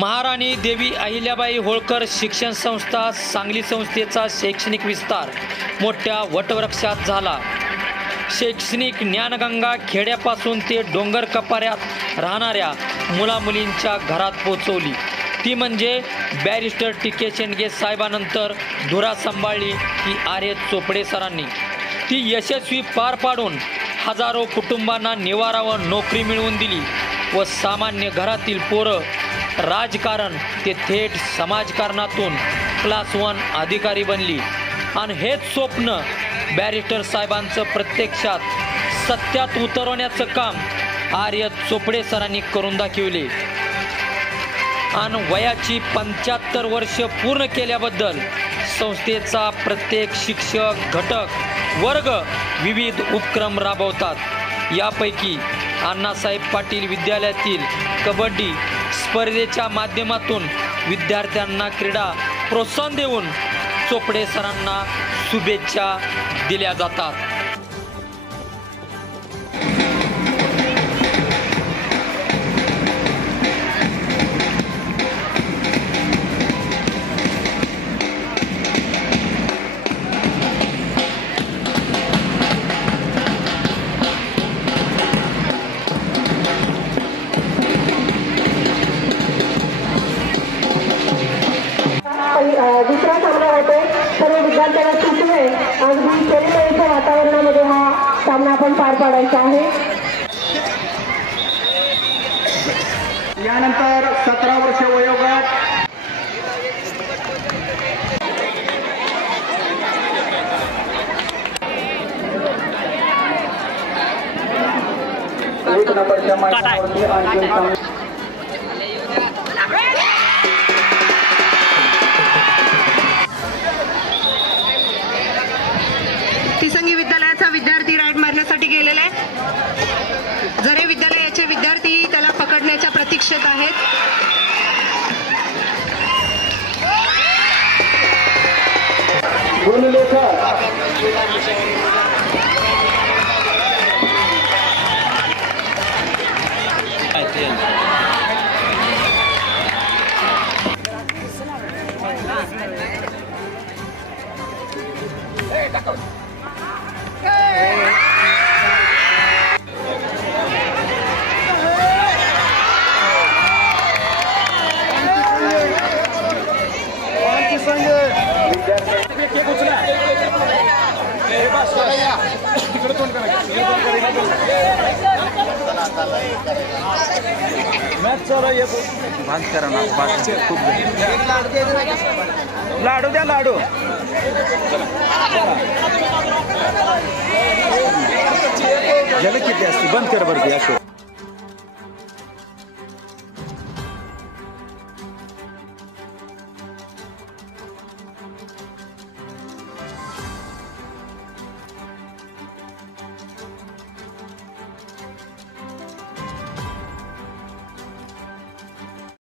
महाराणी देवी अहिल्याबाई होळकर शिक्षण संस्था सांगली संस्थेचा शैक्षणिक विस्तार मोठ्या वटवृक्षात झाला। शैक्षणिक ज्ञानगंगा खेड्यापासून ते डोंगर कपाऱ्यात राहणाऱ्या मुलामुलींच्या घरात पोहोचवली। ती म्हणजे बॅरिस्टर टी.के. शेंडगे साहेबांनंतर धुरा सांभाळली ती आर्य चोपडे सरांनी। ती यशस्वी पार पाडून हजारो कुटुंबांना निवारा व नोकरी मिळवून दिली व सामान्य घरातील पोरं राजकारण ते थेट समाजकारणातून क्लास 1 अधिकारी बनली। आणि हेच स्वप्न बॅरिस्टर साहेबांचं प्रत्यक्षात सत्यात उतरवण्याचं काम आर्य चोपडे सरांनी करून दाखवले। आणि वयाची 75 वर्ष पूर्ण केल्याबद्दल संस्थेचा प्रत्येक शिक्षक घटक वर्ग विविध उपक्रम राबवतात। यापैकी अण्णासाहेब पाटील विद्यालयातील कबड्डी स्पर्धेच्या माध्यमातून विद्यार्थ्यांना क्रीडा प्रोत्साहन देऊन चोपडे सरांना शुभेच्छा दिल्या जातात। दुसरा सामना होतो। सर्व विद्यार्थ्यांना सूचना आहे अगदी खेळीमेळीच्या वातावरणामध्ये हा सामना आपण पार पाडायचा आहे। यानंतर 17 वर्ष वयोगट एक नंबरच्या मैदानावरती आणखी तिसंगी विद्यालयाचा विद्यार्थी राईड मारण्यासाठी गेलेला आहे। जरे विद्यालयाचे विद्यार्थी त्याला पकडण्याच्या प्रतीक्षेत आहेत। लाडू द्या लाडू किती असते बंद कर बरं की असो।